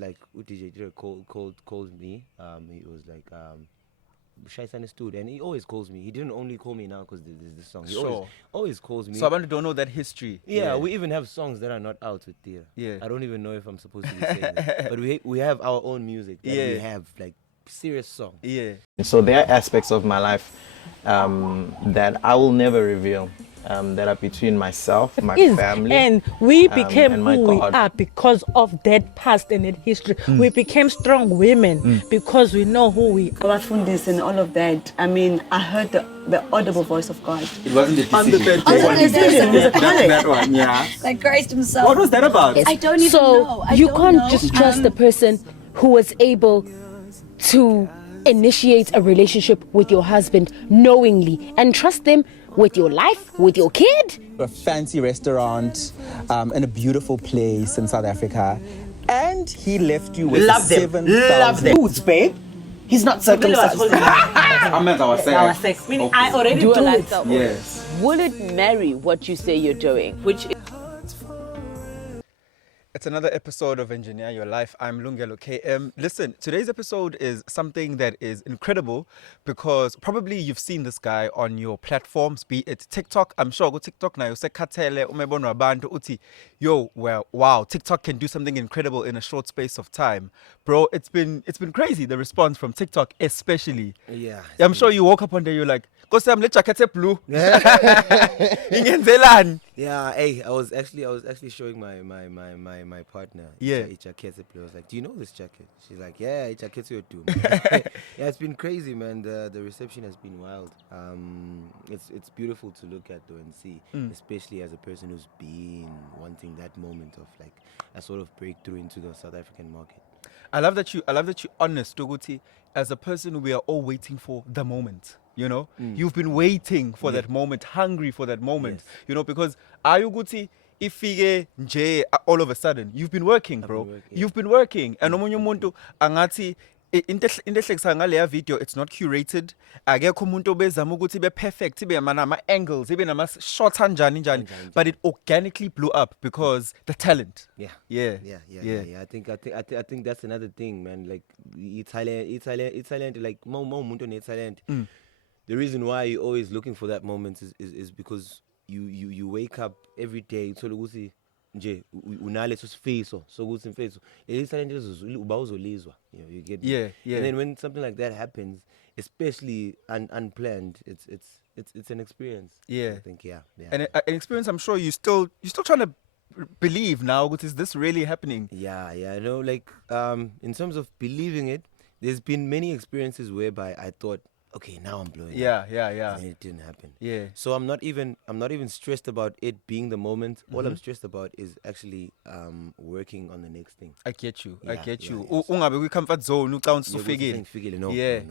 like DJ Tira called me. He was like, Shaisan is dude, and he always calls me. He didn't only call me now because there's this song. He always calls me. So I don't know that history. Yeah, we even have songs that are not out with Tira. Yeah. I don't even know if I'm supposed to be saying that. But we have our own music. That we have like serious songs. Yeah. So there are aspects of my life that I will never reveal. That are between myself, my family, and we became and who we God. are because of that past and that history. We became strong women because we know who we are. Fundis and all of that. I mean, I heard the audible voice of God. It wasn't a On the decision. bed. It was a decision. It was a calling. That one, yeah. Like Christ himself. What was that about? I don't even know. So you can't just trust the person who was able to initiate a relationship with your husband knowingly and trust them with your life, with your kid. A fancy restaurant in a beautiful place in South Africa. And he left you with Love them. 7,000 Foods, babe. He's not circumcised. I meant our sex. Our sex. Meaning I already do it. Yes. Will it marry what you say you're doing? Which It's another episode of Engineer Your Life. I'm Lungelo KM. Listen, today's episode is something that is incredible because probably you've seen this guy on your platforms, be it TikTok. I'm sure go TikTok now. You say katele umebono abantu uti. Yo, well, wow, TikTok can do something incredible in a short space of time, bro. It's been crazy, the response from TikTok, especially. Yeah. I'm sure you woke up one day, you're like, go Sam, let jacket blue. Yeah, hey, I was actually showing my partner. Yeah. jacket. I was like, do you know this jacket? She's like, yeah, jacket your doom. Yeah, it's been crazy, man. The reception has been wild. It's beautiful to look at though and see, especially as a person who's been wanting that moment of like a sort of breakthrough into the South African market. I love that you're honest, Toguti. As a person, we are all waiting for the moment. You know, you've been waiting for that moment, hungry for that moment. Yes. You know, because Ayuguti, if nje all of a sudden, you've been working, bro. You've been working. And omunye umuntu angati indehlekisa ngale video, it's not curated. Akekho umuntu obezama ukuthi be perfect, ibe nama angles, ibe nama shots njani. But it organically blew up because the talent. Yeah. I think that's another thing, man. Like Italian, like mo umuntu ne talent. The reason why you're always looking for that moment is because you wake up every day uthole ukuthi nje unaleso sifiso sokuthi mfethu talent uba uzolizwa, you get me? Yeah. And then when something like that happens, especially unplanned, it's an experience. Yeah. I think And an experience I'm sure you're still trying to believe now, what is this really happening? Yeah, you know, like in terms of believing it, there's been many experiences whereby I thought, okay, now I'm blowing up. Yeah. And it didn't happen. Yeah. So I'm not even stressed about it being the moment. All I'm stressed about is actually working on the next thing. I get you. Yeah. Ungabe kwi-comfort zone ucount Ufikile. No. Yeah.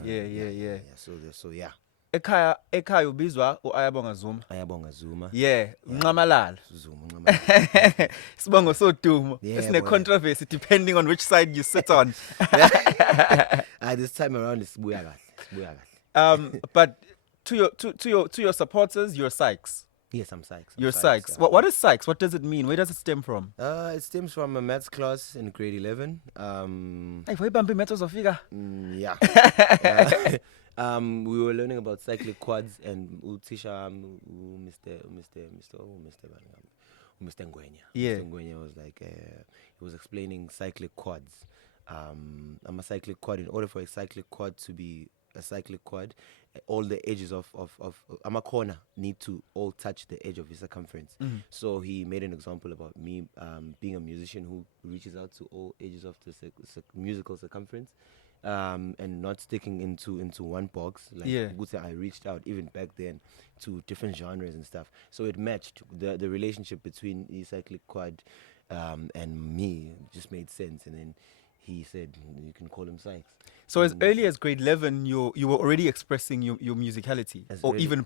So yeah. Ekhaya ubizwa uAyabonga Zuma. Ayabonga Zuma. Yeah, Nqamalala. Zuma. Sibongo sodumo. Yeah, it's a controversy depending on which side you sit on. This time around it's buya kahle. But to your supporters, you're Sykes. Yes, I'm Sykes. You're Sykes. Yeah. What is Sykes? What does it mean? Where does it stem from? It stems from a maths class in grade 11. Hey, why bumpy metals of figure? Yeah. We were learning about cyclic quads, and Utisha, Mr. Ngwenya. Yeah. Mr. Ngwenya was like, he was explaining cyclic quads. I'm a cyclic quad. In order for a cyclic quad to be a cyclic quad, all the edges of a corner need to all touch the edge of his circumference. So he made an example about me being a musician who reaches out to all edges of the musical circumference, and not sticking into one box. Like I reached out even back then to different genres and stuff. So it matched the relationship between the cyclic quad and me just made sense. And then he said, you can call him Sykes. So as early as grade 11, you were already expressing your musicality, even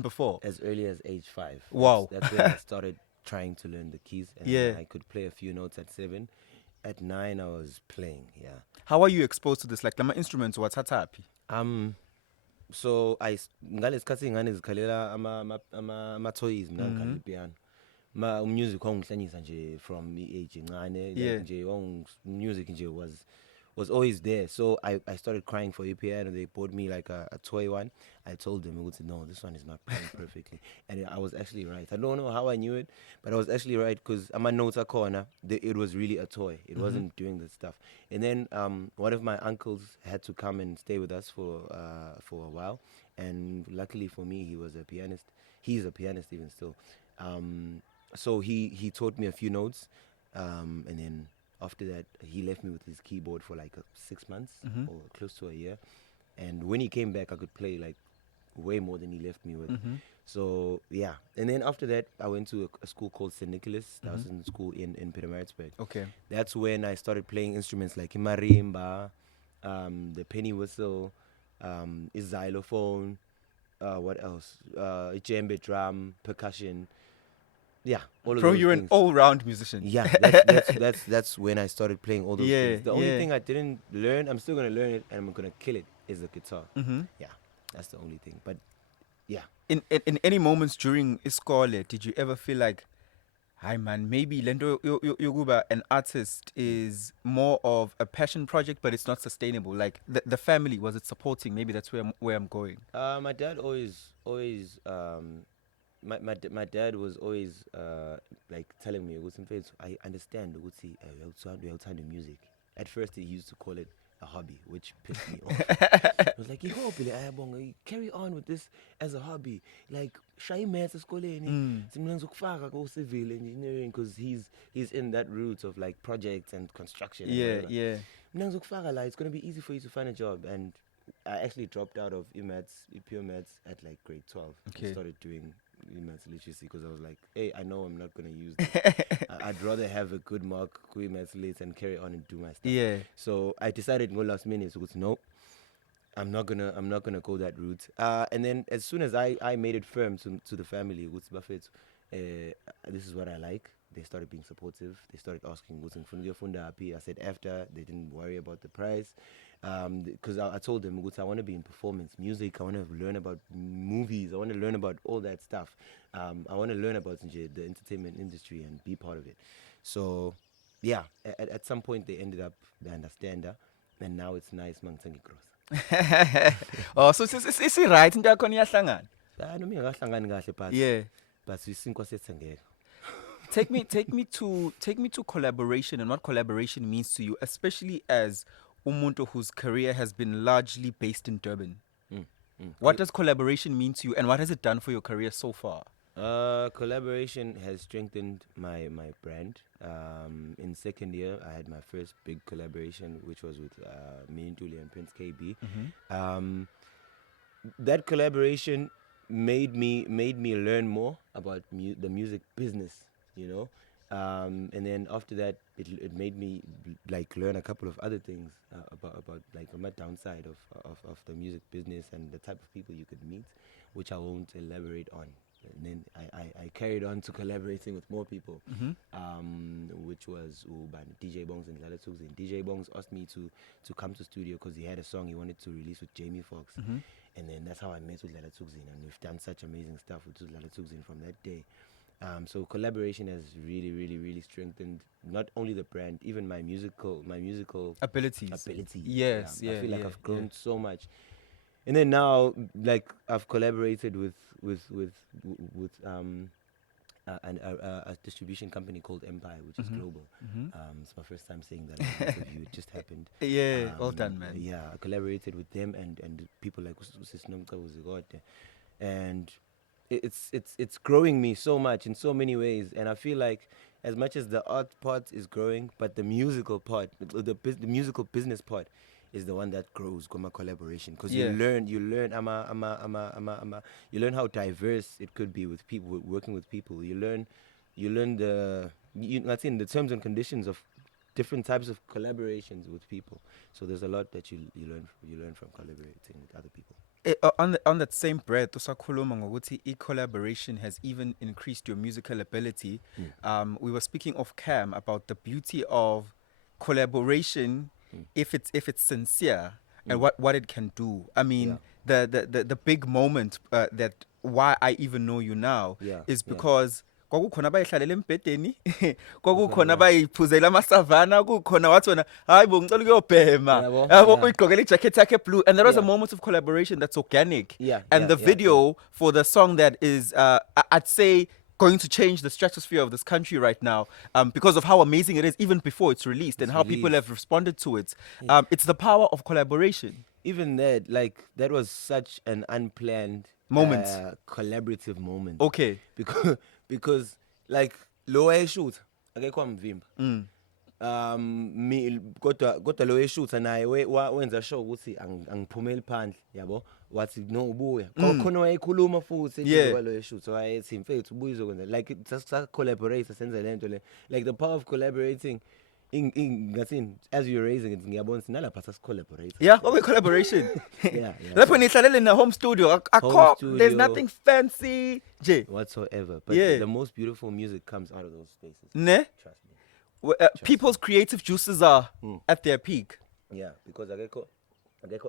before? As early as age 5. Wow. That's when I started trying to learn the keys. And I could play a few notes at 7. At 9, I was playing, How are you exposed to this? Like, lama instruments, what's happy? So I ngale isikhathi ngane zikhalela ama toys mina ngikhalela piano. music wangihlanyisa nje from age incane Yeah. nje music nje was always there. So I started crying for a piano. They bought me like a toy one. I told them, no, this one is not playing perfectly. And I was actually right. I don't know how I knew it, but I was actually right because my notes are corner. It was really a toy. It wasn't doing the stuff. And then one of my uncles had to come and stay with us for a while. And luckily for me, he was a pianist. He's a pianist even still. So he taught me a few notes. And then after that, he left me with his keyboard for like 6 months or close to a year. And when he came back, I could play like way more than he left me with. So yeah. And then after that, I went to a school called St. Nicholas. That was in school in Pietermaritzburg. Okay. That's when I started playing instruments like marimba, the penny whistle, xylophone, what else? Djembe drum, percussion. Yeah, all of Bro, those you're things. an all-round musician. Yeah, that's when I started playing all those things. The only thing I didn't learn, I'm still gonna learn it and I'm gonna kill it, is the guitar. Yeah, that's the only thing. But yeah, In any moments during iskole, did you ever feel like, hi man, maybe lento yokuba an artist is more of a passion project, but it's not sustainable? Like the family, was it supporting? Maybe that's where I'm going. my dad always my dad was always like telling me, I understand the music. At first he used to call it a hobby, which pissed me off. He was like, carry on with this as a hobby. Like shy maths esikoleni, simnangizokufaka ko civil engineering, because he's in that route of like projects and construction. Yeah. Mnangizokufaka la, it's gonna be easy for you to find a job. And I actually dropped out of pure maths at like grade 12. Okay. I started doing maths literacy because I was like, hey, I know I'm not gonna use this. I'd rather have a good mark maths lit and carry on and do my stuff. Yeah. So I decided in the last minute, no, I'm not gonna go that route. And then as soon as I made it firm to the family, this is what I like, they started being supportive. They started asking, I said after. They didn't worry about the price. Because I told them, I want to be in performance music. I want to learn about movies. I want to learn about all that stuff. I want to learn about the entertainment industry and be part of it. So, yeah, at some point they ended up, they understand that. And now it's nice, Mangtangi Cross. Oh, so it's right into yakho niyahlangana. Yeah. Yeah. But we think Take me to collaboration and what collaboration means to you, especially as umuntu whose career has been largely based in Durban. What does collaboration mean to you, and what has it done for your career so far? Collaboration has strengthened my brand. In second year, I had my first big collaboration, which was with Minintuli and Prince KB. That collaboration made me learn more about the music business, you know. And then after that, it made me like learn a couple of other things about like the downside of the music business and the type of people you could meet, which I won't elaborate on. And then I carried on to collaborating with more people, which was DJ Bongs and Lala Tugs. And DJ Bongs asked me to come to studio because he had a song he wanted to release with Jamie Foxx. And then that's how I met with Lala Tugzin, and we've done such amazing stuff with Lala Tugzin from that day. So collaboration has really, really, really strengthened not only the brand, even my musical Abilities. Yes, I feel like I've grown so much. And then now, like, I've collaborated with a distribution company called Empire, which is global. It's my first time saying that in an interview. It just happened. Yeah, well done, man. Yeah, I collaborated with them and people like Usisnomka Uzigote, and it's growing me so much in so many ways. And I feel like as much as the art part is growing, but the musical part, the musical business part, is the one that grows. Goma collaboration, because you learn you learn how diverse it could be with people, working with people. You learn let's say in the terms and conditions of different types of collaborations with people. So there's a lot that you learn from collaborating with other people. On that same breath, usakhuluma ngokuthi collaboration has even increased your musical ability. We were speaking off cam about the beauty of collaboration if it's sincere and what it can do. I mean, the big moment that why I even know you now is because kwakukhona abayihlalele embhedeni kwakukhona abayiphuzela amasavana kukhona wathi wena hayi bo ngicela ukuyobhema yabo uyigqokela ijacket yakhe blue, and there was a moment of collaboration that's organic, and the video for the song that is I'd say going to change the stratosphere of this country right now, because of how amazing it is even before it's released and how people have responded to it. It's the power of collaboration. Even that, like, that was such an unplanned moment, collaborative moment. Okay. Because like lo shoot akekho amvimba. Me kodwa lo shoot naye wenza show ukuthi angiphumeli phandle, yabo, wathi no ubuya khona wayekhuluma futhi lo shoot, so wayethi mfethu ubuye uzokwenza, like sa collaborate senze lento le, like the power of collaborating. As you're raising it, ngiyabona nalapha sas collaborate. Yeah, okay, collaboration. Yeah. Lapho nihlalele na home studio. There's nothing fancy whatsoever. But the most beautiful music comes out of those spaces. Ne? Trust me. People's creative juices are at their peak. Yeah, because akekho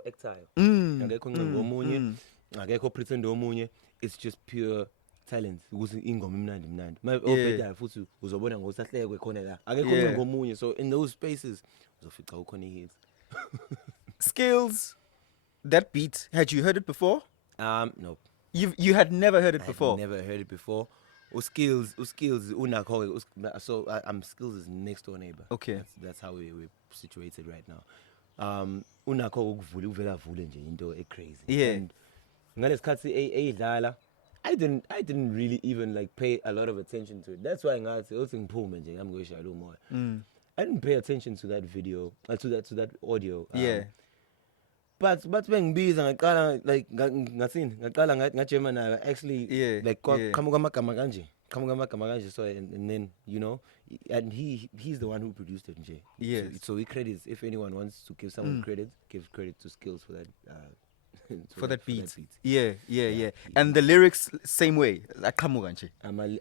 exile. Akekho ncingo omunye, akekho pretend omunye. It's just pure talent. Ukuthi ingoma imnandi. Obhedala futhi uzobona ngosahlekwe khona la. Akekho ncingo omunye. So in those spaces uzofica ukhona hits. Skillz, that beat, had you heard it before? No. You had never heard it before? I never heard it before. Skillz unakho, so I'm Skillz' next door neighbor. Okay. That's how we're situated right now. Unakho uvela vule nje into crazy. Yeah. And ngalesikhathi eyidlala, I didn't really even like pay a lot of attention to it. That's why ngathi uthi ngiphume nje ngami ngoshaya umoya. I didn't pay attention to that video, to that audio. But bengibiza ngaqala like ngaqala ngajema nayo actually, like qamuka amagama kanje, so and then and he's the one who produced it nje. Yes. So he credits, if anyone wants to give someone credit, give credit to Skillz for that for that beat. Yeah. And the lyrics same way, like qamuka nje.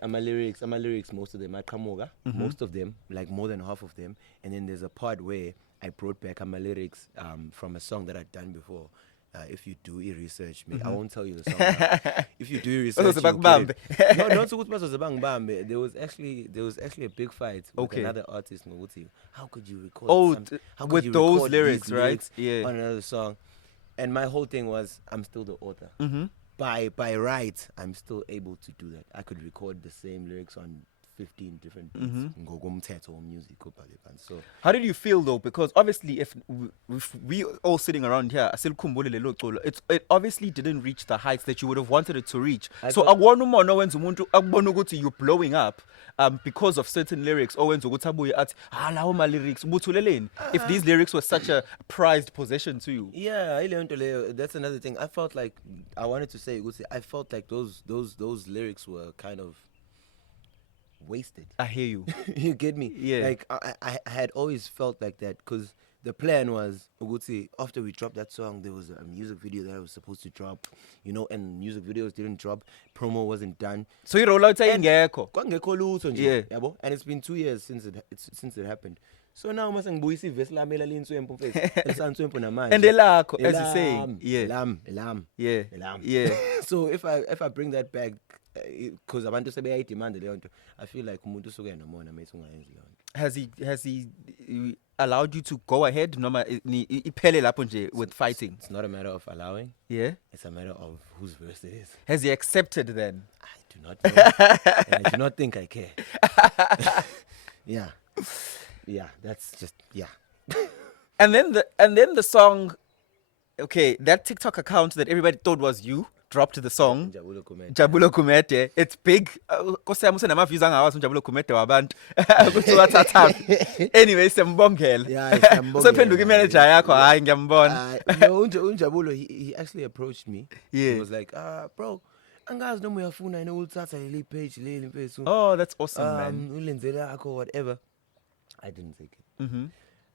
Ama lyrics, most of them are qamuka, most of them, like more than half of them, and then there's a part where I brought back my lyrics from a song that I'd done before. If you do research, I won't tell you the song now. If you do research, no, not so good. There was actually a big fight with another artist. How could you record? With those lyrics, right? On another song, and my whole thing was, I'm still the author. By right, I'm still able to do that. I could record the same lyrics on 15 different beats. Music. So how did you feel though? Because obviously if we all sitting around here, it obviously didn't reach the heights that you would have wanted it to reach. So you're blowing up because of certain lyrics. If these lyrics were such a prized possession to you. Yeah, that's another thing. I felt like I wanted to say, I felt like those lyrics were kind of wasted. I hear you. You get me? Yeah. Like I had always felt like that, because the plan was, after we dropped that song, there was a music video that I was supposed to drop, and music videos didn't drop, promo wasn't done. So you roll out saying and it's been 2 years since it happened. So now must ngibuyisa ivesi lami elinswempu mfethu elisanswempu namanje. And elakho, as you say. Elam. So if I bring that back, because abantu sebeyayidemand leyo nto, I feel like umuntu usuke enomona mase ungayenzi leyo nto. Has he allowed you to go ahead noma iphele lapho nje with fighting? It's not a matter of allowing. Yeah. It's a matter of whose verse it is. Has he accepted then? I do not know. And I do not think I care. Yeah, that's just And then the song, okay, that TikTok account that everybody thought was you dropped the song Jabulo Kumete. It's big. Anyway, siyambongela. Usephenduka imanager yakho, hayi ngiyambona. Unjabulo, he actually approached me. Yeah. He was like, bro, angazi noma uyafuna yini ukuthatha leli page leli mfethu. Oh, that's awesome, man. Ulenzela yakho whatever. I didn't take it.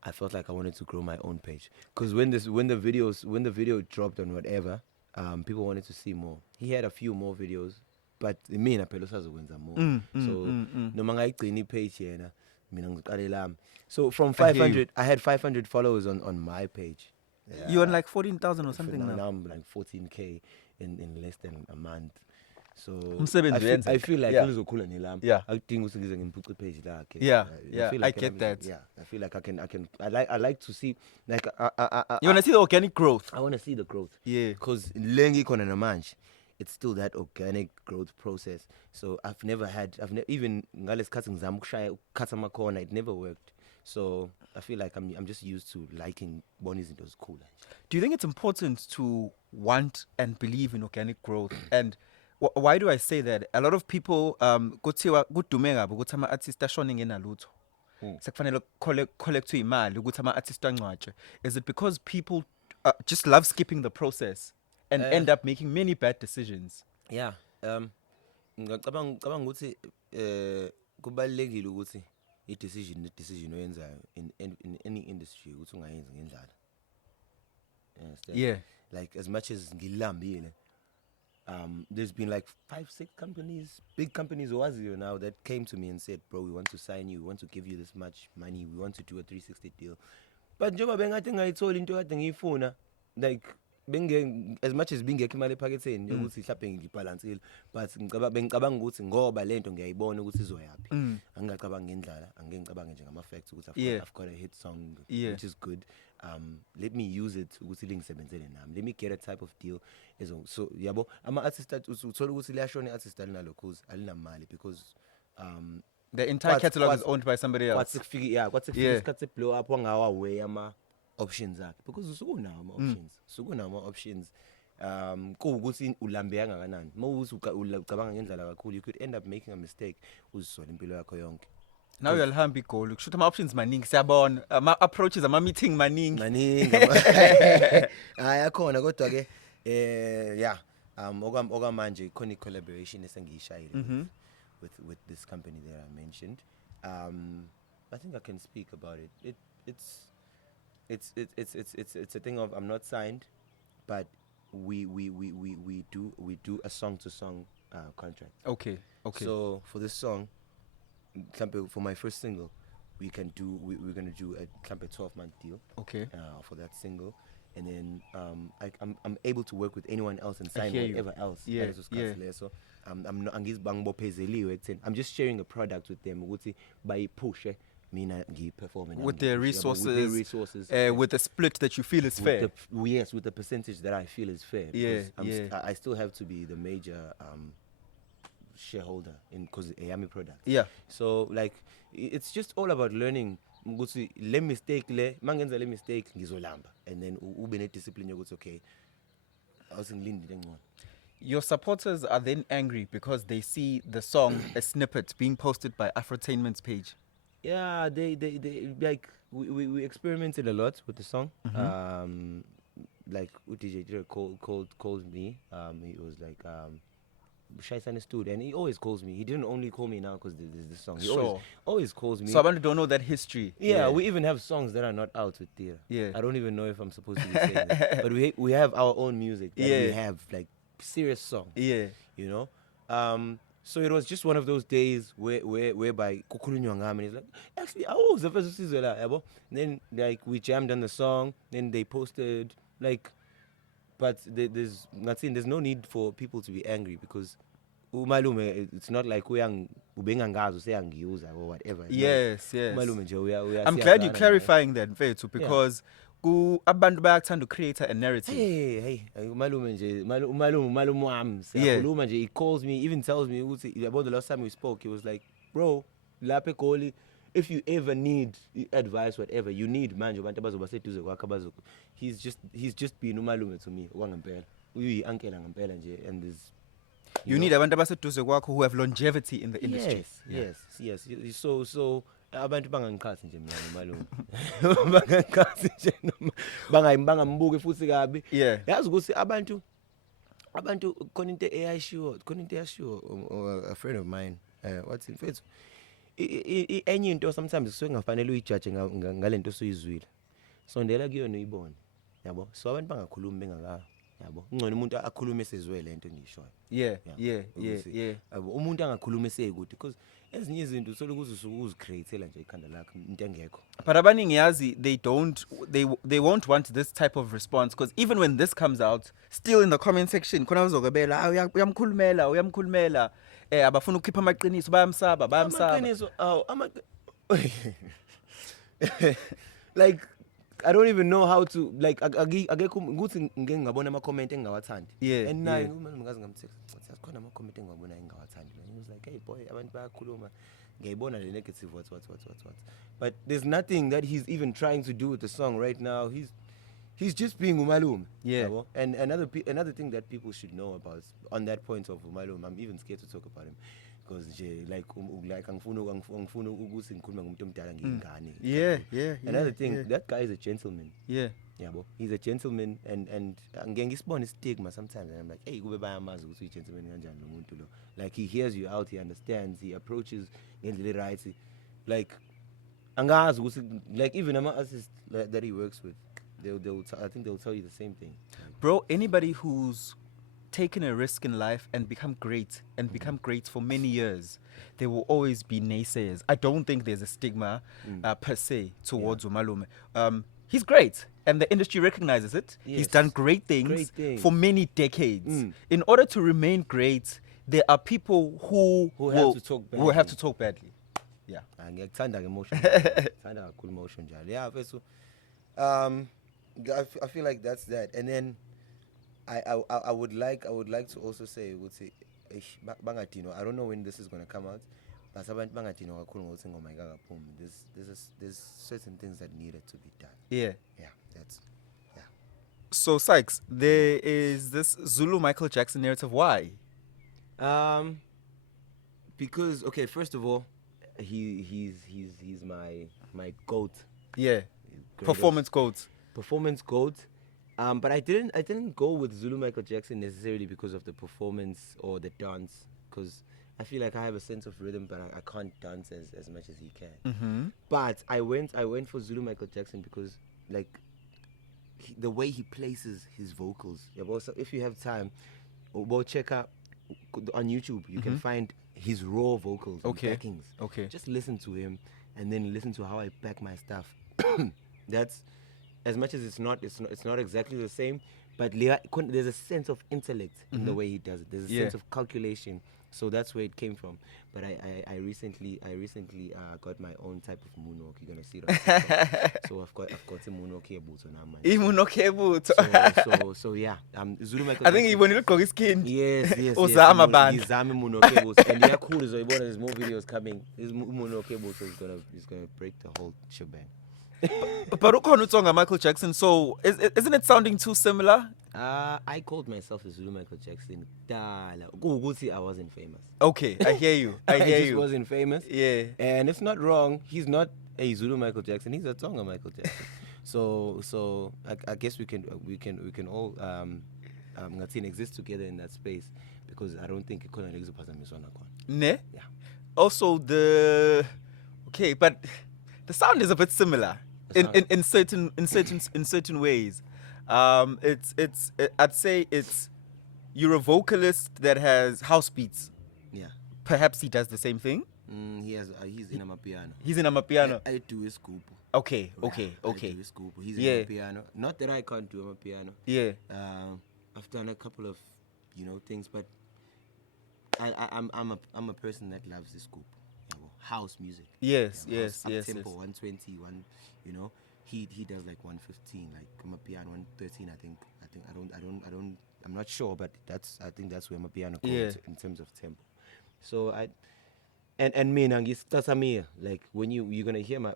I felt like I wanted to grow my own page, because when the video dropped on whatever, people wanted to see more. He had a few more videos, but me na phela usazokwenza more. So noma ngayigcina page yena, mina ngiqalela lami. So from 500, I had 500 followers on my page. You're on like 14,000 or something now. Now I'm like 14K in less than a month. So Umsebenzi I feel like yeah. lizokhula nelami. Yeah. Akudingi ukuthi ngize ngimpuce page lakhe. Yeah, I feel like I get that. Yeah, I feel like I like to see like You want to see the organic growth? I want to see the growth. Yeah. Because lengi khona namanje, it's still that organic growth process. So I've never even ngalesikhathi ngizama ukushaya ukukhatha amakhona, it never worked. So I feel like I'm just used to liking bonies into cool. Do you think it's important to want and believe in organic growth? And why do I say that? A lot of people kuthiwa kudume kabi ukuthi ama artists ashone ngenalutho. Sekufanele collect imali ukuthi ama artists angcwatshwe. Is it because people just love skipping the process and end up making many bad decisions? Yeah. Ngicabanga ukuthi kubalekile ukuthi decision oyenzayo in any industry ukuthi ungayenzi ngendlala. Yeah. Like as much as ngilambile, there's been like 5-6 companies, big companies now that came to me and said, bro, we want to sign you, we want to give you this much money, we want to do a 360 deal. But njengoba bengathi ngayithola into kade ngiyifuna, like as much as bingekho imali ephaketheni ukuthi mhlawumbe ngibalansile, but bengicabanga ukuthi ngoba lento ngiyayibona ukuthi izoyapi. Angingacabanga ngendlala, angeke ngicabange nje ngama facts ukuthi I've got a hit song which is good. Let me use it ukuthi lingisebenzele nami. Let me get a type of deal. So yabo ama artists uthola ukuthi liyashona artist alinalo cause alinamali because the entire catalog is owned by somebody else. Kwathi isikhathi blow up wangawa way ama options akhe because usukunawo ama options. Usukunawo ama options. Kuwukuthi ulambeka kangakanani. Mawuthi ucabanga ngendlela kakhulu, you could end up making a mistake uzisola impilo yakho yonke. Now you'll have big goal. Shoot my options maningi siyabona. Ama approaches ama meeting maningi. Ayakhona kodwa ke yeah. Okamanje khona collaboration esengiyishayile with this company that I mentioned. I think I can speak about it. It's a thing of I'm not signed, but we do a song to song contract. Okay. So for this song, for my first single, we're gonna do a 12-month deal. Okay. For that single, and then I'm able to work with anyone else and sign whatever else. Yeah. So I'm just sharing a product with them. By push, with their resources, with the split that you feel is fair. With the percentage that I feel is fair. Yeah. I still have to be the major shareholder because I'm a product. Yeah. So like it's just all about learning. Le mistake ngizolamba, and then ube ne discipline yokuthi okay, awusingilindile ngcono. Your supporters are then angry because they see the song a snippet being posted by Afrotainment's page. Yeah, they like we experimented a lot with the song. Like DJ Tira called me. He was like Shy understood, and he always calls me. He didn't only call me now because there's this song. He always calls me. So I don't know that history. Yeah, we even have songs that are not out with Tira. Yeah. I don't even know if I'm supposed to be saying this, but we have our own music. That we have like serious songs. Yeah. You know. So it was just one of those days whereby kukhulunywa ngami, and he's like, actually, I was the first season yabo. Then like we jammed on the song. Then they posted like. But there's no need for people to be angry because it's not like or whatever. Yes. I'm glad you're clarifying that, Mfethu, because abantu bayakuthanda to create a narrative. Hey, umalume wami. He calls me, even tells me about the last time we spoke. He was like, bro, laphe Koli, if you ever need advice, whatever you need, manje abantu abazobaseduze kwakho abazo. He's just been umalume to me. Wangampela. Uyi uncle ngampela nje, and there's you need abantu abaseduze kwakho who have longevity in the industry. Yes. So abantu bangangiqhathi nje mina umalume. Bangangiqhathi nje noma bangambuki futhi kabi. Yeah. Yazi ukuthi abantu khona into eyashiwo a friend of mine. What's in fact enye into sometimes kusuke ngafanele uyijudge ngalento osuyizwile. Sondela kuyona uyibone. Yabo. So abantu bangakhulumi yabo ngcono umuntu akhulume sezwe lento engishoyo. Yeah. Yabo umuntu angakhuluma sekude because ezinye izinto solokuze uzicreatela nje ikhanda lakho into engekho. But abaningi yazi they won't want this type of response because even when this comes out, still in the comment section khona uzokubela uyamkhulumela abafuna ukukhipha amaqiniso bayamsaba. Amaqiniso like I don't even know how to like akekho ukuthi ngeke ngabona ama comment engawathandi. And naye ngazi ngamtext khona ama comment engawabona engawathandi. He was like, hey boy, abantu bayakhuluma ngiyayibona le negative what. But there's nothing that he's even trying to do with the song right now. He's just being Umalume. Yeah. And another thing that people should know about on that point of Umalume, I'm even scared to talk about him. Because like angifuna ukuthi ngikhuluma ngomuntu omdala ngingane. Yeah. Another thing, that guy is a gentleman. Yeah. Yabo. He's a gentleman and ngeke ngisibone stigma sometimes and I'm like, hey kube bayamazi ukuthi uyi gentleman kanjani lo muntu lo. Like he hears you out, he understands, he approaches ngendlela right. Like angazi ukuthi like even ama artists that he works with, I think they'll tell you the same thing. Bro, anybody who's taken a risk in life and become great for many years, there will always be naysayers. I don't think there's a stigma per se towards Umalume. He's great and the industry recognizes it. Yes. He's done great things for many decades. In order to remain great, there are people who have to talk badly. Yeah. Ngiyakthanda emotion. Ngiyakthanda kakhulu emotion njalo. Yeah, so I feel like that's that. And then I would like to also say ukuthi bangadino. I don't know when this is going to come out. But abantu bangadino kakhulu ngokuthi ngoma ikakaphumi. There's certain things that needed to be done. Yeah. That's So Sykes, there is this Zulu Michael Jackson narrative. Why? Because okay, first of all, he's my goat. Yeah. Performance goat. But I didn't go with Zulu Michael Jackson necessarily because of the performance or the dance, because I feel like I have a sense of rhythm, but I can't dance as much as he can. Mm-hmm. But I went for Zulu Michael Jackson because like the way he places his vocals. Yeah, but also, if you have time, well check out on YouTube. You can find his raw vocals, backings. Okay. Just listen to him and then listen to how I back my stuff. That's as much as it's not exactly the same, but there's a sense of intellect in the way he does it. There's a sense of calculation. So that's where it came from. But I recently got my own type of moonwalk. You're gonna see it on TikTok. So I've got a moonwalk here boots on my So yeah. Zulu Michael. I think he when you look his skin. Yes. Osama band. Zami moonwalk boots. And yeah, cool. So there's more videos coming. This moonwalk boots is gonna break the whole shebang. But ukhona utsonga Michael Jackson, so isn't it sounding too similar? I called myself a Zulu Michael Jackson. I wasn't famous. Okay, I hear you. I just wasn't famous. Yeah. And it's not wrong. He's not a Zulu Michael Jackson. He's a Tonga Michael Jackson. so I guess we can all exist together in that space, because I don't think it could exist. Ne? Yeah. Also but the sound is a bit similar in certain ways. I'd say you're a vocalist that has house beats. Yeah. Perhaps he does the same thing. He's in amapiano. He's in amapiano. I do a scoop. Okay. I do a scoop. He's in amapiano. Not that I can't do amapiano. Yeah. I've done a couple of things, but I'm a person that loves the scoop. House music. Yes. Tempo 120, he does like 115, like amapiano 113. I think I'm not sure, but I think that's where amapiano goes in terms of tempo. So and me nangistasamia, like when you're gonna hear my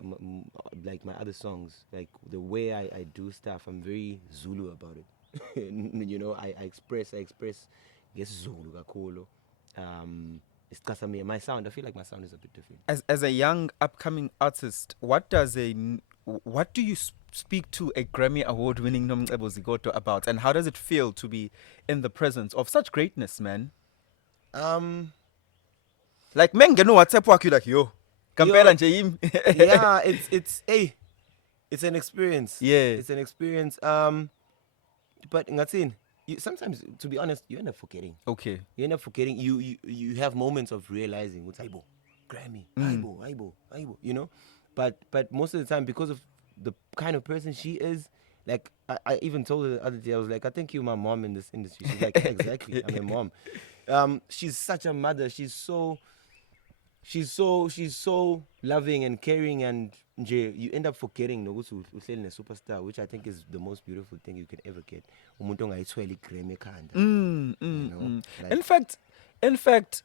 other songs, like the way I do stuff, I'm very Zulu about it. I express yes Zulu kakhulu. My sound, I feel like my sound is a bit different. As a young upcoming artist, what do you speak to a Grammy award-winning Nomcebo Zigoto about, and how does it feel to be in the presence of such greatness, man? Like mengeno WhatsApp wakho like yo. Kampela nje yimi. Yeah, it's an experience. Yeah. It's an experience. But ngathini, sometimes, to be honest, you end up forgetting. Okay. You end up forgetting. You have moments of realizing what's Aibo, Grammy, Aibo, you know. But most of the time, because of the kind of person she is, like I even told her the other day, I was like, I think you're my mom in this industry. She's like, yeah, exactly, I'm your mom. She's such a mother. She's so loving and caring, and you end up forgetting nokuthi uhleli superstar, which I think is the most beautiful thing you can ever get. Umuntu ongayithweli iGrammy ekhanda. You know? Like, in fact,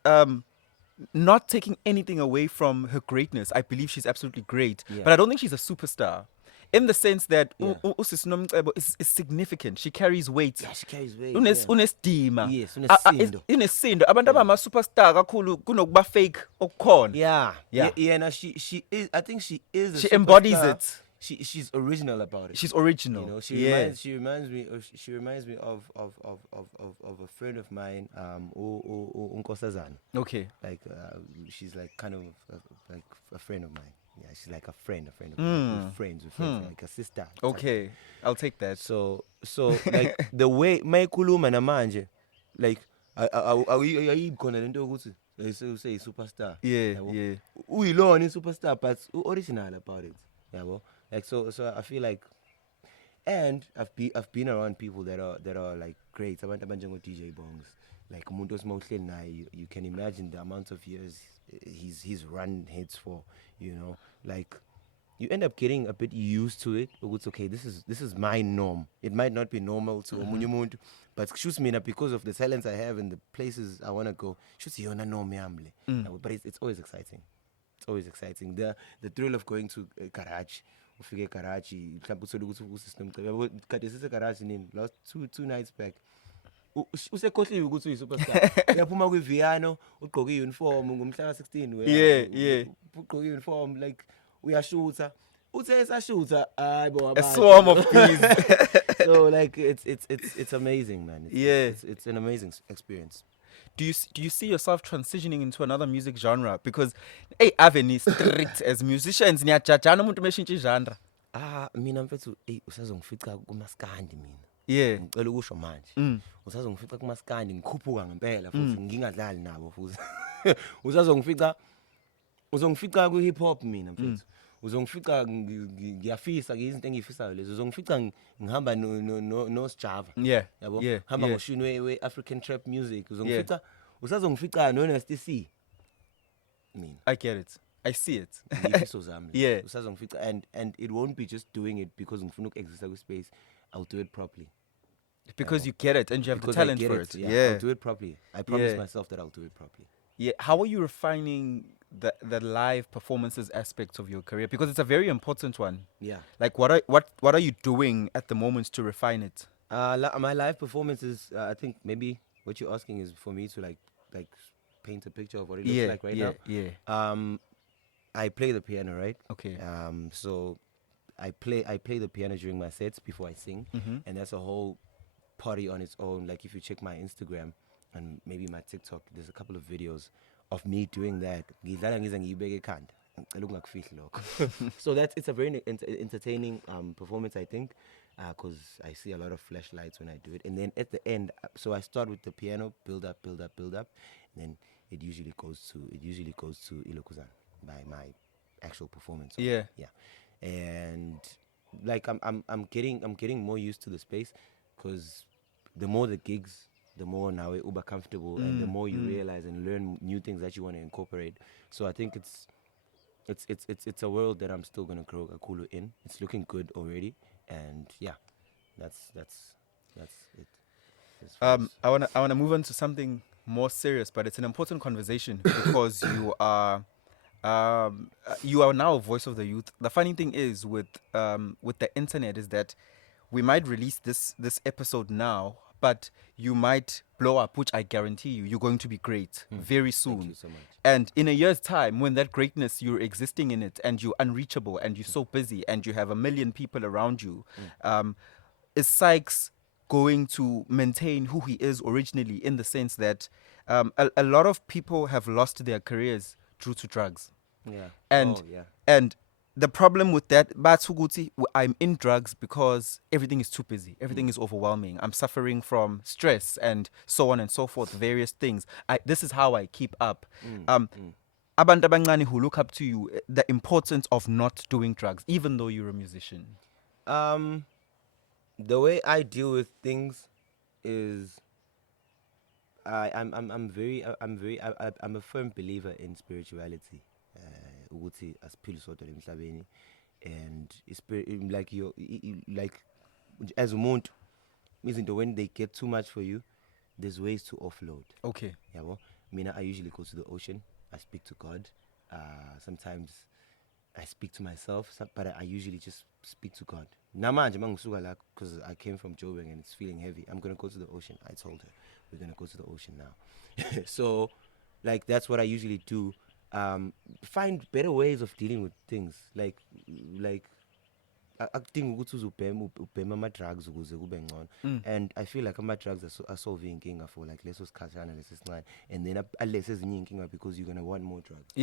not taking anything away from her greatness, I believe she's absolutely great. Yeah. But I don't think she's a superstar. In the sense that Yeah. Usisi Nomcebo is significant. She carries weight. Yeah, she carries weight. Unestima. Yes, unesindo. Unesindo. Abantu abama superstar kakhulu kunokuba fake okukhona. Yeah. No, she is. I think she is. A She superstar. embodies it. She's original about it. She's original. You know, she reminds me of a friend of mine, Nkosazana. Okay. Like she's like kind of like a friend of mine. Yeah, she's like a friend of mine. We're friends, like a sister. Okay, I'll take that. So like the way mayikhuluma namanje, like ayikhona lento ukuthi say superstar. Yeah. Uyilona superstar, but original about it. Yabo. Like so I feel like, and I've been around people that are like great. Abantu abanjengo DJ Bongs, like umuntu osmawuhleli naye, you can imagine the amount of years he's run hits for, you know. Like you end up getting a bit used to it. It's okay, this is my norm. It might not be normal to omunye umuntu, but shoots me because of the talents I have and the places I want to go. Shoots yona norm yami. But it's always exciting. It's always exciting. The thrill of going to Karachi. Ufike Karachi, mhlawumbe uthole ukuthi usystem yabo kade sise Karachi nini last two nights back. Usekhohliwe ukuthi uyisuperstar. Uyaphuma kwiViano, ugqoke iuniform ngomhla ka16 Yeah. Ugqoke iuniform like uyashutha. Uthe esashutha hayibo A swarm of bees. So like it's amazing, man. It's an amazing experience. Do you see yourself transitioning into another music genre? Because Aveni strict as musicians niyajajana umuntu meshintsha genre. Mina mfethu usazongifica kumaskandi mina. Yeah. Ngicela ukusho manje. Usazongifica kumaskandi ngikhuphuka ngempela futhi ngingadlali nabo futhi. Uzongifica ku hip hop mina mfethu. Uzongifica ngiyafisa izinto engiyifisayo lezo. Uzongifica ngihamba no Java. Yeah. Yabo. Yeah. Hamba ngoshini we African trap music. Uzongifica usazongifica no Nasty. Mina. I get it. I see it. Yeah. Usazongifica and it won't be just doing it because ngifuna ukexist ku space. I'll do it properly. Because you get it and you have the talent for it. Yeah. I'll do it properly. I promise myself that I'll do it properly. Yeah. How are you refining the live performances aspect of your career? Because it's a very important one. Yeah. Like what are you doing at the moment to refine it? My live performances, I think maybe what you're asking is for me to like paint a picture of what it looks like right now. Yeah. I play the piano, right? Okay. So I play the piano during my sets before I sing, and that's a whole party on its own. Like if you check my Instagram and maybe my TikTok, there's a couple of videos of me doing that. So it's a very entertaining performance, I think, because I see a lot of flashlights when I do it. And then at the end, so I start with the piano, build up, and then it usually goes to Ilokuzan by my actual performance. Yeah. And like I'm getting more used to the space, because the more the gigs, the more now we're uber comfortable, and the more you realize and learn new things that you want to incorporate. So I think it's a world that I'm still gonna grow Akulu in. It's looking good already, and yeah, that's it. I wanna move on to something more serious, but it's an important conversation because you are now a voice of the youth. The funny thing is with the internet is that we might release this episode now, but you might blow up, which I guarantee you're going to be great very soon. Thank you so much. And in a year's time, when that greatness, you're existing in it and you're unreachable and you're so busy and you have 1 million people around you, is Sykes going to maintain who he is originally, in the sense that a lot of people have lost their careers due to drugs? Yeah. And the problem with that, Batsuguti, I'm in drugs because everything is too busy. Everything is overwhelming. I'm suffering from stress and so on and so forth, various things. This is how I keep up. Abantu abancane who look up to you, the importance of not doing drugs, even though you're a musician. The way I deal with things is I'm a firm believer in spirituality. Ukuthi asiphile sodwa emhlabeni, and like like as umuntu izinto, when they get too much for you, there's ways to offload. Okay. Yabo, mina I usually go to the ocean. I speak to God. Sometimes I speak to myself, but I usually just speak to God. Namanje mangisuka la, because I came from Durban and it's feeling heavy. I'm gonna go to the ocean. I told her we're gonna go to the ocean now. So, like, that's what I usually do. Find better ways of dealing with things. Like acting ukuthi ubhema ama-drugs ukuze kube ngcono. And I feel like ama-drugs are solving inkinga for like leso sikhathana leso sincane, and then unless ezinye inkinga because you're gonna want more drugs.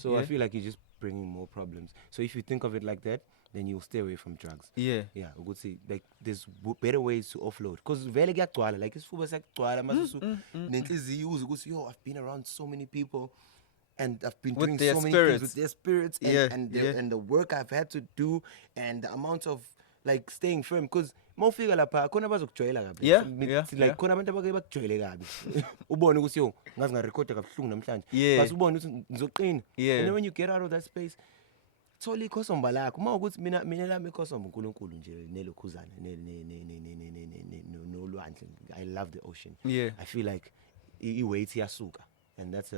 So I feel like you're just bringing more problems. So if you think of it like that, then you'll stay away from drugs. Ukuthi like there's better ways to offload, because vele kuyagcwala, like isifuba siyagcwala mase nenhliziyo uze ukuthi yo, I've been around so many people and I've been doing so many things with their spirits and the work I've had to do and the amount of like staying firm, because mawufika lapha khona bazokujwayela kabi. Like khona abantu abake bakujwayele kabi. Ubone ukuthi yo ngazi ngarecorda kabuhlungu namhlanje, base ubone ukuthi ngizoqina. And then when you get out of that space, thola ikhosomba lakho. Uma ukuthi mina lami ikhosomba uNkulunkulu nje nelokhuzana nolwandle. I love the ocean. I feel like iweight iyasuka. And that's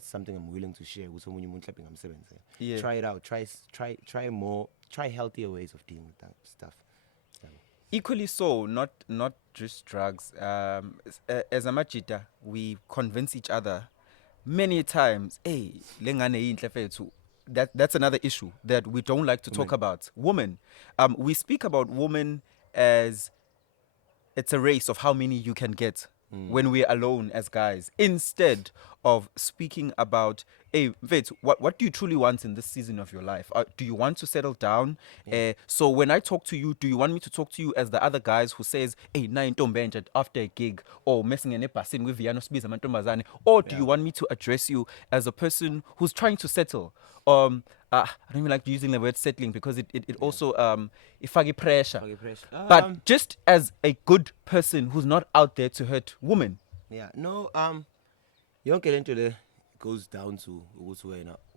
something I'm willing to share with someone umuntu mhlawumbe ngamsebenzela. Try it out. Try more. Try healthier ways of dealing with that stuff. Equally so, not just drugs. As a majita, we convince each other many times, hey, lengane yinhle fethu. That's another issue that we don't like to talk about. Women. We speak about women as it's a race of how many you can get when we're alone as guys, instead of speaking about, hey, Vet, what do you truly want in this season of your life? Do you want to settle down? So when I talk to you, do you want me to talk to you as the other guys who says, hey, na intombe after a gig, or messing in a passing with Viano Spiza Mantombazane, or do you want me to address you as a person who's trying to settle? I don't even like using the word settling because it also ifaki pressure. But just as a good person who's not out there to hurt women. Yonke lento le goes down to ukuthi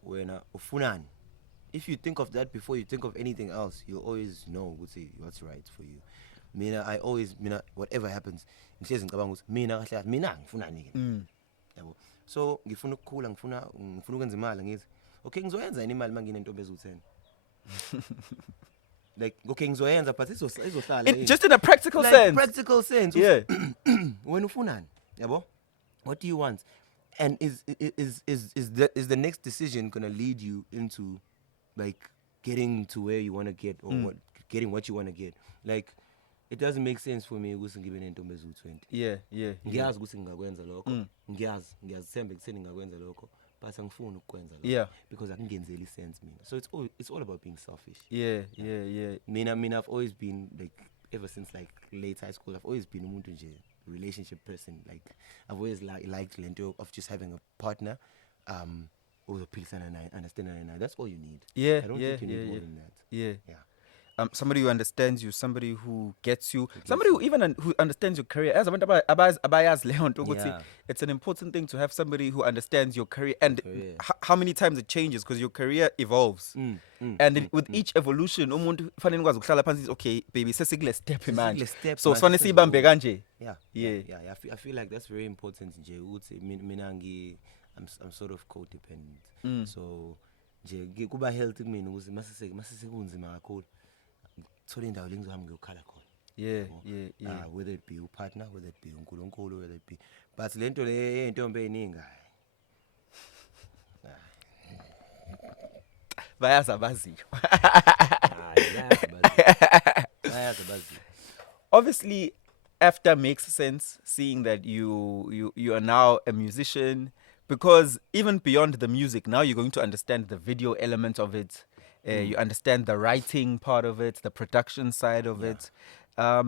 wena ufunani. If you think of that before you think of anything else, you'll always know what's right for you. Mina whatever happens, ngihlezi ngicabanga ukuthi mina ngifunani ke. Yabo. So ngifuna ukukhula, ngifuna ukwenza imali ngithi. Okay, ngizoyenza imali mangine ntombi ezu10. Like, okay, ngizoyenza but izohlala. Just in a practical sense. Practical sense. Yeah. When ufunani, yabo? What do you want? And is the next decision gonna lead you into like getting to where you want to get, or getting what you want to get? Like, it doesn't make sense for me ukuthi ngibe nentombi ezu20. Ngiyazi ukuthi ngingakwenza lokho. Ngiyazithemba ekutheni ngingakwenza lokho. But angifuni ukwenza lokho. Because akungenzeli sense mina. So it's all about being selfish. Mina I've always been like, ever since like late high school, I've always been umuntu nje relationship person. Like, I've always liked lento of just having a partner, understanding. That's all you need. I don't think you need more than that. Somebody who understands you, somebody who gets you, somebody who even who understands your career. As Abayaz Leon, it's an important thing to have somebody who understands your career and how many times it changes, because your career evolves. And with each evolution, okay, baby, sesigulo step man. So I feel like that's very important. I'm sort of codependent. So kuba healthy mina ukuthi masise kunzima kakhulu. Whether it be a partner, whether it be uNkulunkulu, whether it be, but lento le intombi eninga bayazabazi. Obviously, after makes sense, seeing that you are now a musician, because even beyond the music, now you're going to understand the video element of it. You understand the writing part of it, the production side of it. Are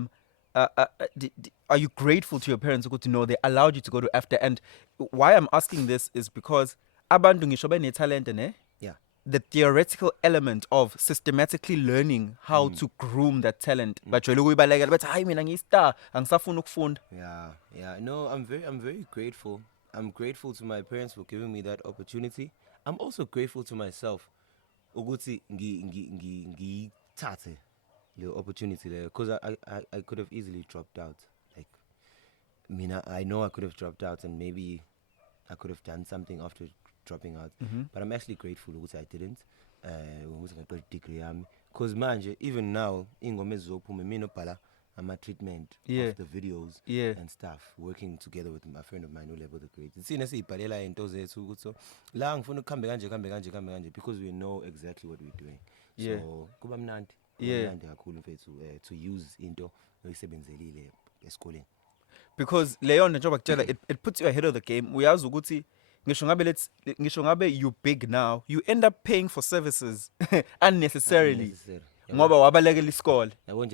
you grateful to your parents to know they allowed you to go to AFTA? And why I'm asking this is because abantu ngisho bene-talent, ne? Yeah. The theoretical element of systematically learning how to groom that talent. But hayi mina ngiyi-star, angisafuna ukufunda. Yeah. No, I'm very grateful. I'm grateful to my parents for giving me that opportunity. I'm also grateful to myself. Ukuthi ngiyithathe the opportunity there, because I could have easily dropped out. Like, I know I could have dropped out, and maybe I could have done something after dropping out. But I'm actually grateful that I didn't. Because manje, even now, ingoma ezizophuma mina nobhala ama treatment of the videos and stuff, working together with a friend of mine who labeled the great. Sine siyibhalela into zethu ukuthi so la ngifuna ukhambe kanje because we know exactly what we're doing. So kuba mnandi. Kakhulu mfethu to use into oyisebenzelile esikoleni. Because Leon njengoba kutshela, it puts you ahead of the game. Uyazi ukuthi ngisho ngabe you big now, you end up paying for services unnecessarily. Ngoba wabalekela isikole. Yabo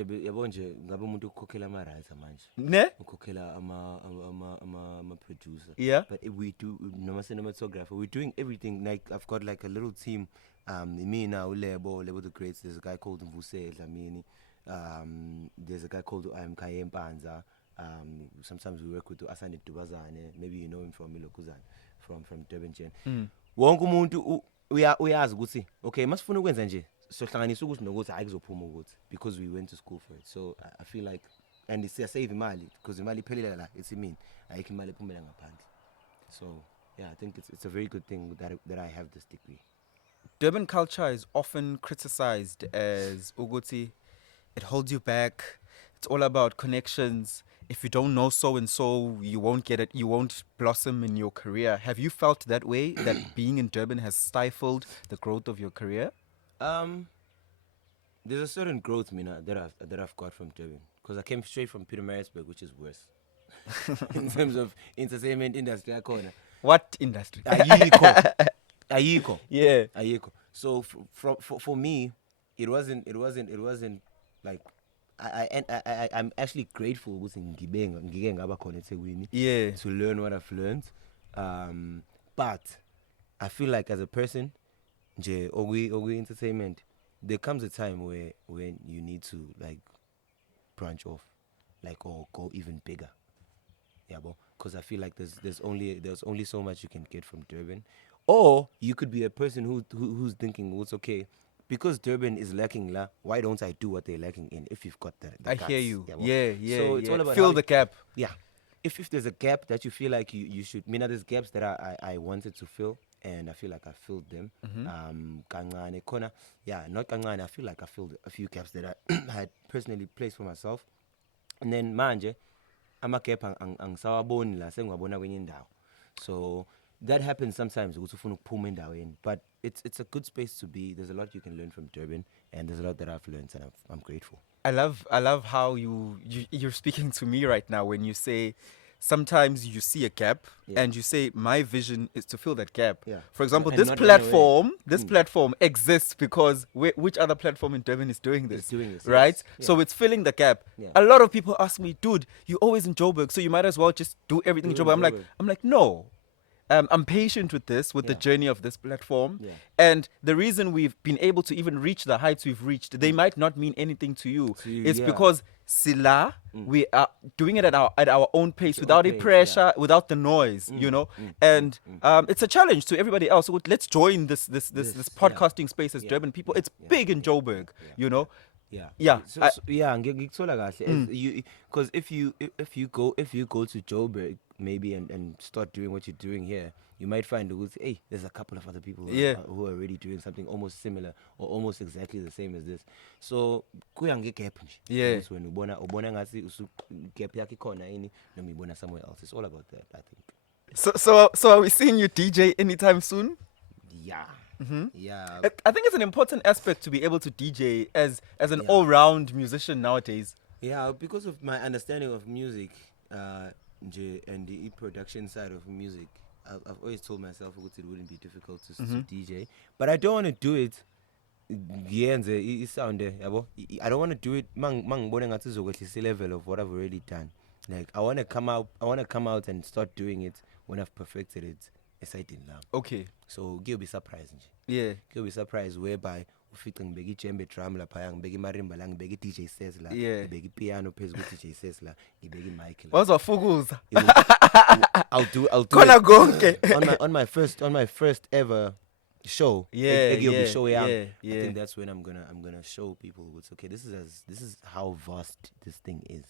nje ngabe umuntu ukukhokhela ama rights manje. Ne? Ukukhokhela ama producer. Yeah. But if we do noma cinematographer, we're doing everything. Like I've got like a little team. Me now Lebo the Greats. There's a guy called Mvuse Dlamini. There's a guy called Kaye Mpanza. Sometimes we work with Asani Dubazane. Maybe you know him from Milokuzan, from Durban. Wonke umuntu uyazi ukuthi okay, masifuna ukwenza nje. So hlanganisa ukuthi nokuthi ayikuzophuma ukuthi, because we went to school for it. So I feel like, and it's a save imali, because imali iphelele la, it's mean ayikho imali ephumela ngaphandle. So yeah, I think it's a very good thing that I have this degree. Durban culture is often criticized as Uguti, it holds you back. It's all about connections. If you don't know so and so, you won't get it. You won't blossom in your career. Have you felt that way, that being in Durban has stifled the growth of your career? There's a certain growth, that I've got from Durban, because I came straight from Pietermaritzburg, which is worse in terms of entertainment industry. What industry? Ayiko. Yeah. Ayiko. So for me, it wasn't like I'm actually grateful with to learn what I've learned. But I feel like as a person, Ogi entertainment, there comes a time when you need to like branch off, like, or go even bigger. Yeah, because I feel like there's only so much you can get from Durban. Or you could be a person who's thinking, well, it's okay, because Durban is lacking la, why don't I do what they're lacking in? If you've got the I guts. hear you. Yeah. So it's all about fill the gap. Yeah. If there's a gap that you feel like you should, there's gaps that I wanted to fill, and I feel like I filled them. Kancane khona, not kancane. I feel like I filled a few gaps that I had personally placed for myself. And then manje, ama gap angisawaboni la, sengwabona kwenye indawo. So that happens sometimes, but it's a good space to be. There's a lot you can learn from Durban, and there's a lot that I've learned, and I'm grateful. I love how you're speaking to me right now when you say sometimes you see a gap and you say my vision is to fill that gap. Yeah. For example, And this not platform exists because which other platform in Durban is doing this? It's doing this, right? yes. Yeah. So it's filling the gap. Yeah. A lot of people ask me, dude, you're always in Joburg, so you might as well just do everything in Joburg. I'm like, no. I'm patient with the journey of this platform. Yeah. And the reason we've been able to even reach the heights we've reached, they might not mean anything to you. It's because Sila, we are doing it at our own pace, without the pressure, without the noise, you know. And it's a challenge to everybody else. So let's join this podcasting space as Durban people. It's big in Joburg, you know. Yeah. Because if you go to Joburg maybe and start doing what you're doing here, you might find hey, there's a couple of other people who are already doing something almost similar or almost exactly the same as this. So kuyange gap nje. When ubona ngathi gap yakhe khona yini noma ibona somewhere else. It's all about that, I think. So are we seeing you DJ anytime soon? Yeah. Yeah. I think it's an important aspect to be able to DJ as an all-round musician nowadays. Yeah, because of my understanding of music and the production side of music, I've always told myself it wouldn't be difficult to DJ. But I don't want to do it ngiyenze i-sound yabo. I don't want to do it mangibone ngathi izokwehlisa level of what I've already done. Like I want to come out and start doing it when I've perfected it exciting now. Okay. So you'll be surprised nje. Yeah. You'll be surprised whereby ufica ngibeka ijembe drum lapha ngibeka imarimba la ngibeka i-DJ says la ngibeka ipiano phezulu ku-DJ says la ngibeka i-mic la. Wazafukuza. I'll do Khona konke. on my first ever show. Yeah. I think that's when I'm gonna show people what's okay. This is how vast this thing is.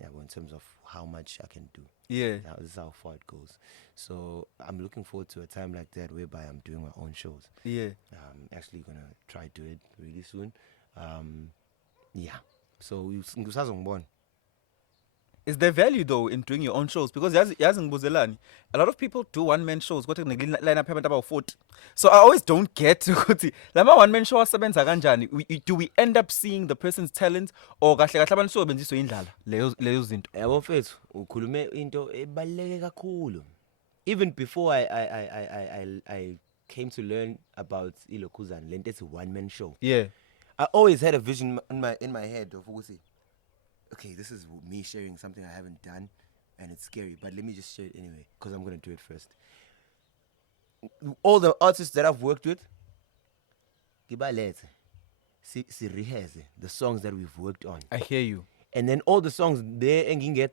Yeah, well, in terms of how much I can do. Yeah. This is how far it goes. So I'm looking forward to a time like that whereby I'm doing my own shows. Yeah. I'm actually gonna try to do it really soon. Yeah. So born. Is there value though in doing your own shows? Because yazi ngibuzelani, a lot of people do one-man shows kodwa line up about 40. So I always don't get ukuthi lama one-man show asebenza kanjani. Do we end up seeing the person's talent or kahle kahle abantu sobenziswa indlala leyo zinto? Yabo mfethu ukhulume into ebaluleke kakhulu. Even before I came to learn about ilokhuzana lento ethi one-man show. Yeah. I always had a vision in my head of ukuthi, okay, this is me sharing something I haven't done, and it's scary, but let me just share it anyway, because I'm going to do it first. All the artists that I've worked with, rehearse the songs that we've worked on. I hear you. And then all the songs there, rehearse.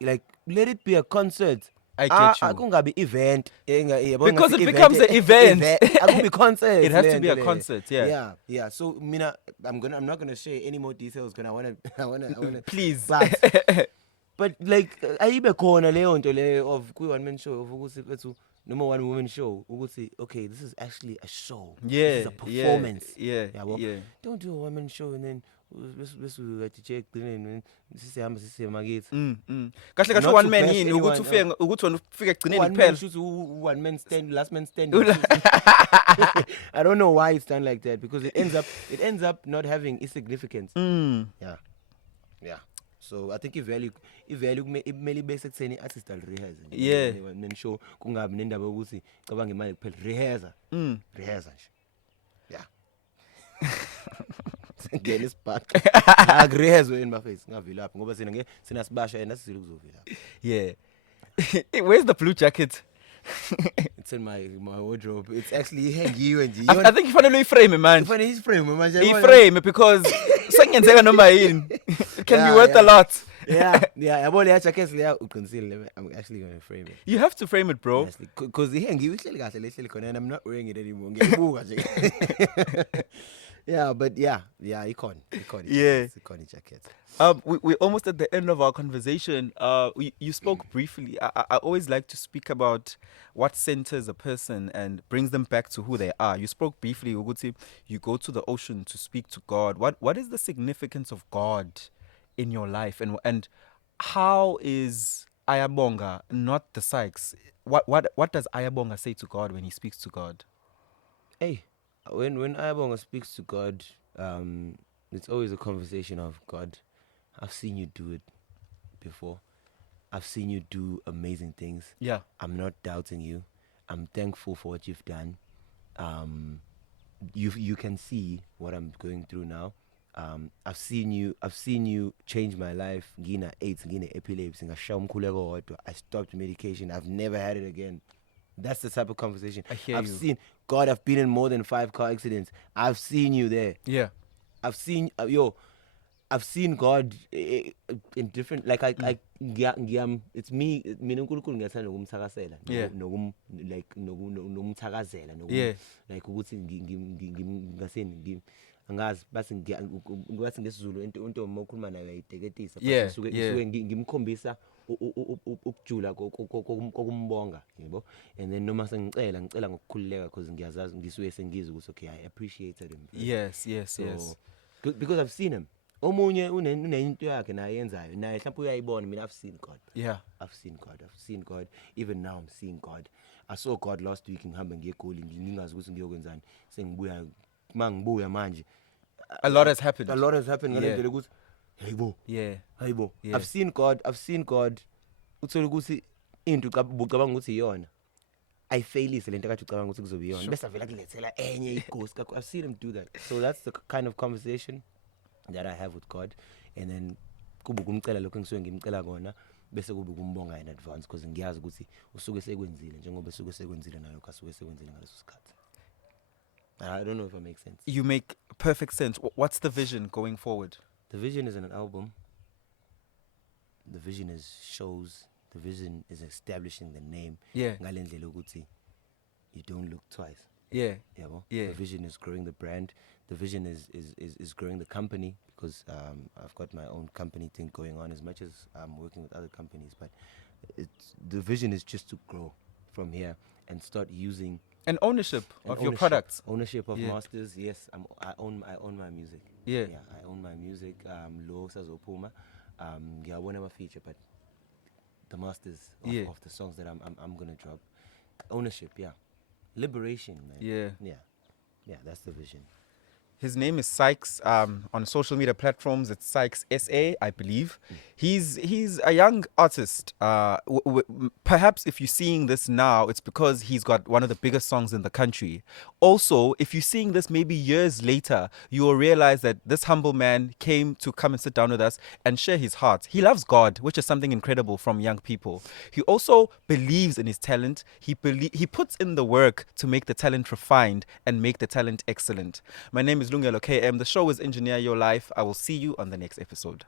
Like, let it be a concert. I get you. I can't be event. Because it becomes an event. I could be concert. It has to be a concert, yeah. Yeah. So Mina, I'm not gonna share any more details because I wanna please. But like I be corner of one man show of no more one woman show. Okay, this is actually a show. Yeah. This is a performance. Yeah. Don't do a one man show and then check kahle one man yini ukuthi ufike egcineni kuphela one man stand last man stand. I don't know why it's done like that because it ends up not having a significance. Yeah. So I think if value imeli base ekutheni artist al rehearse. Yeah. Then show kungabi nendaba ukuthi cabanga imali kuphela rehearse nje. Yeah. Get this back. I agree in my face. Ngavila lapha ngoba sina sibasha and asizile ukuzovila. Yeah. Where's the blue jacket? It's in my wardrobe. It's actually hangiwe nje. I think kufanele uyiframe man. Kufanele iframe manje. Iframe because sengenzeka noma yini. It can be worth a lot. Yeah. Yabo le jacket leya uqinisile. I'm actually going to frame it. You have to frame it, bro. Because ihangiwe ihleli kahle lehleli khona and I'm not wearing it anymore. Ngiyabuka nje. Yeah, but yeah, icon. Yeah, iconic jacket. We're almost at the end of our conversation. You spoke briefly. I always like to speak about what centers a person and brings them back to who they are. You spoke briefly, Uguti, you go to the ocean to speak to God. What is the significance of God in your life, and how is Ayabonga not the Sykes? What does Ayabonga say to God when he speaks to God? Hey. When Ayabonga speaks to God, it's always a conversation of God. I've seen you do it before. I've seen you do amazing things. Yeah. I'm not doubting you. I'm thankful for what you've done. You can see what I'm going through now. I've seen you change my life. Ngina AIDS, ngina epilepsy, I stopped medication. I've never had it again. That's the type of conversation. I've been in more than 5 car accidents. I've seen you there. Yeah. I've seen God in different it's me mina uNkulunkulu ngiyathanda ukumthakasela nokumthakazela like ukuthi ngasini angazi basi ngathi ngesizulu into mokhuluma nayo ayiteketisa suke ngimkhombisa ukujula kokumbonga yebo and then noma ngicela ngokukhululeka because ngiyazazi ngisuke sengiza ukuthi okay I appreciated him. Yes. Because I've seen him. Omunye unento yakhe naye yenzayo naye mhlawumbe uyayibona mina I've seen God. Yeah. I've seen God. Even now I'm seeing God. I saw God last week ngihamba ngiyegoli ngingazi ukuthi ngiyokwenzani sengibuya mangibuya manje. A lot has happened ngalendlela ukuthi hayibo. I've seen God. Uthola ukuthi into ucabanga ukuthi iyona. ayifailise lento kade ucabanga ukuthi kuzobiyona bese avela kulethela enye ighost. I've seen him do that. So that's the kind of conversation that I have with God, and then kuba ukumcela lokho engisuke ngimcela kona bese kuba ukumbonga in advance because ngiyazi ukuthi usuke sekwenzile njengoba usuke sekwenzile nayo kasuke sekwenzile ngaleso sikhathi. I don't know if it makes sense. You make perfect sense. What's the vision going forward? The vision is an album. The vision is shows. The vision is establishing the name. Yeah. Ngalendlela ukuthi you don't look twice. Yeah. The vision is growing the brand. The vision is growing the company because I've got my own company thing going on as much as I'm working with other companies. But the vision is just to grow from here and start using And ownership of your products. Ownership of masters. Yes, I own my music. Yeah. I own my music. Lo sazopuma. Ngiyabona ama feature, but the masters of the songs that I'm gonna drop. Ownership, liberation, man. Yeah, that's the vision. His name is Sykes. On social media platforms, it's Sykes SA, I believe. He's a young artist. Perhaps if you're seeing this now, it's because he's got one of the biggest songs in the country. Also, if you're seeing this maybe years later, you will realize that this humble man came to come and sit down with us and share his heart. He loves God, which is something incredible from young people. He also believes in his talent. He puts in the work to make the talent refined and make the talent excellent. My name is Lungelo KM. The show is Engineer Your Life. I will see you on the next episode.